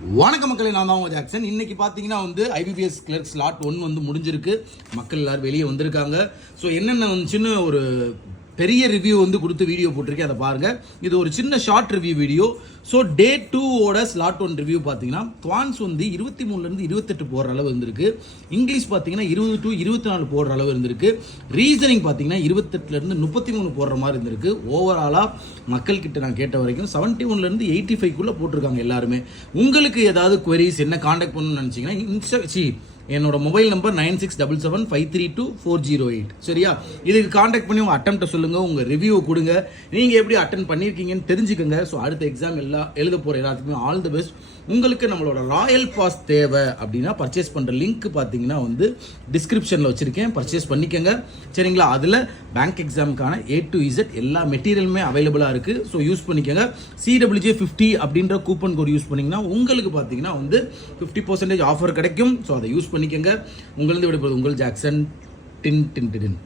வணக்கம் மக்களே, நான் தான் ஜாக்சன். இன்னைக்கு பார்த்தீங்கன்னா IBPS கிளர்க் ஸ்லாட் 1 முடிஞ்சிருக்கு. மக்கள் எல்லாரும் வெளியே வந்திருக்காங்க. ஸோ என்னென்ன சின்ன ஒரு பெரிய ரிவ்யூ கொடுத்து வீடியோ போட்டிருக்கேன், அதை பாருங்கள். இது ஒரு சின்ன short review video. So day 2ஓட ஸ்லாட் 1 ரிவ்யூ பார்த்தீங்கன்னா குவான்ஸ் 23லேருந்து 28 போடுற அளவு இருந்திருக்கு. இங்கிலீஷ் பார்த்தீங்கன்னா 20 to 24 போடுற அளவு இருந்திருக்கு. ரீசனிங் பார்த்தீங்கன்னா 28லேருந்து 33 போடுற மாதிரி இருந்திருக்கு. ஓவராலாக மக்கள்கிட்ட நான் கேட்ட வரைக்கும் 71லேருந்து 85க்குள்ளே போட்டிருக்காங்க எல்லாருமே. உங்களுக்கு ஏதாவது குவரிஸ் என்ன காண்டாக்ட் பண்ணணும்னு நினச்சிங்கன்னா என்னோட மொபைல் நம்பர் 9677532408. சரியா? இதுக்கு காண்டாக்ட் பண்ணி உங்கள் அட்டெம்ப்டை சொல்லுங்கள், உங்கள் ரிவ்யூவை கொடுங்க, நீங்கள் எப்படி அட்டன் பண்ணியிருக்கீங்கன்னு தெரிஞ்சுக்கோங்க. ஸோ அடுத்த எக்ஸாம் எழுத போகிற எல்லாத்துக்குமே ஆல் தி பெஸ்ட். உங்களுக்கு நம்மளோட ராயல் பாஸ் தேவை அப்படின்னா பர்ச்சேஸ் பண்ணுற லிங்க் பார்த்தீங்கன்னா டிஸ்கிரிப்ஷனில் வச்சுருக்கேன், பர்ச்சேஸ் பண்ணிக்கோங்க. சரிங்களா? அதில் பேங்க் எக்ஸாமுக்கான A to Z எல்லா மெட்டீரியலுமே அவைலபிளாக இருக்குது. ஸோ யூஸ் பண்ணிக்கோங்க. CWJ50 அப்படின்ற கூப்பன் கோட் யூஸ் பண்ணிங்கன்னா உங்களுக்கு பார்த்தீங்கன்னா 50% ஆஃபர் கிடைக்கும். ஸோ அதை யூஸ் பண்ணிக்கோங்க. உங்களிருந்து விடைபெறுவது உங்கள் ஜாக்சன். டின் டின் டின்.